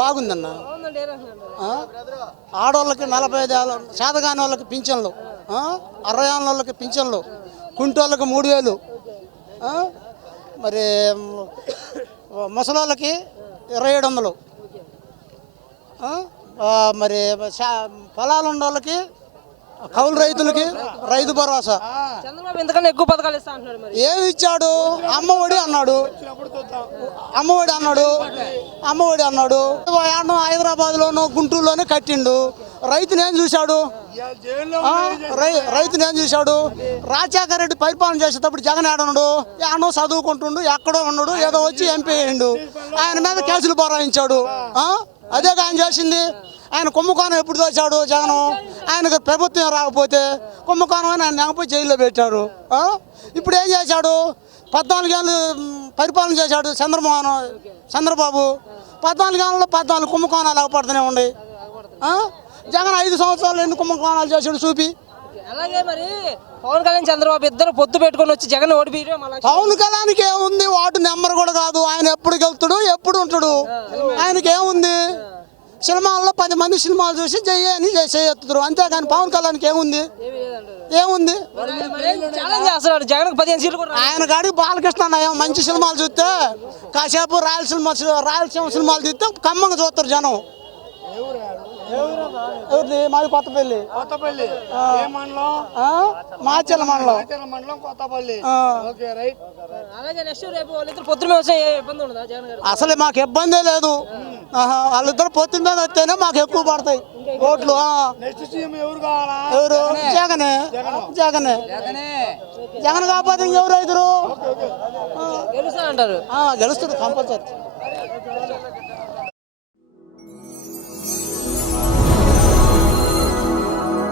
బాగుందన్న. ఆడవాళ్ళకి 45 ఏళ్ళ శాతగాని వాళ్ళకి పింఛన్లు, 60 ఏళ్ళ వాళ్ళకి పింఛన్లు, కుంటోళ్ళకి 3000, మరి ముసలోళ్ళకి 2700, మరి పొలాలు ఉన్న వాళ్ళకి కౌలు రైతులకి రైతు భరోసా. చంద్రబాబు ఎందుకన్నా ఎక్కువ పథకాలు ఇస్తా అంటున్నాడు. మరి ఏమి ఇచ్చాడు? అమ్మఒడి అన్నాడు, హైదరాబాద్లోనూ గుంటూరులోనే కట్టిండు. రైతుని ఏం చూశాడు? రాజశేఖర రెడ్డి పరిపాలన చేసేటప్పుడు జగన్ ఏడన్నాడు? ఏడనో చదువుకుంటుండు, ఎక్కడో ఉన్నాడు, ఏదో వచ్చి ఎంపీ అయ్యిండు. ఆయన మీద కేసులు బరాయించాడు. అదేగా ఆయన చేసింది. ఆయన కుంభకోణం ఎప్పుడు దోచాడు జగను? ఆయనకు ప్రభుత్వం రాకపోతే కుంభకోణం అని ఆయన నెగపోయి జైల్లో పెట్టారు. ఇప్పుడు ఏం చేశాడు? 14 ఏళ్ళు పరిపాలన చేశాడు చంద్రబాబు. 14 ఏళ్ళలో 14 కుంభకోణాలు అగపడుతూనే ఉండి. జగన్ 5 సంవత్సరాలు ఎన్ని కుంభకోణాలు చేశాడు చూపి. అలాగే మరి పవన్ కళ్యాణ్ చంద్రబాబు ఇద్దరు పొత్తు పెట్టుకొని వచ్చి జగన్ ఓడిపోయారు. పవన్ కళ్యాణ్కి ఏముంది? వార్డు నెంబర్ కూడా కాదు. ఆయన ఎప్పుడు గెలుతాడు, ఎప్పుడు ఉంటాడు. ఆయనకి ఏముంది? సినిమాల్లో 10 మంది సినిమాలు చూసి జయ్యని చేయెత్తుతారు, అంతేగాని పవన్ కళ్యాణ్కి ఏముంది? ఆయన కాడికి బాలకృష్ణ మంచి సినిమాలు చూస్తే కాసేపు రాయలసీమ సినిమాలు చూస్తే కమ్మంగా చూస్తారు జనం. మాది కొత్తపల్లి, మాచర్ల మండలం, కొత్తపల్లి. అసలు మాకు ఇబ్బందే లేదు. వాళ్ళిద్దరు పొత్తు మీద వస్తేనే మాకు ఎక్కువ పడతాయి ఓట్లు. ఎవరు? జగనే. జగన్ కాకపోతే ఇంకెవరు? 5 గెలుస్తాడు కంపల్సరీ.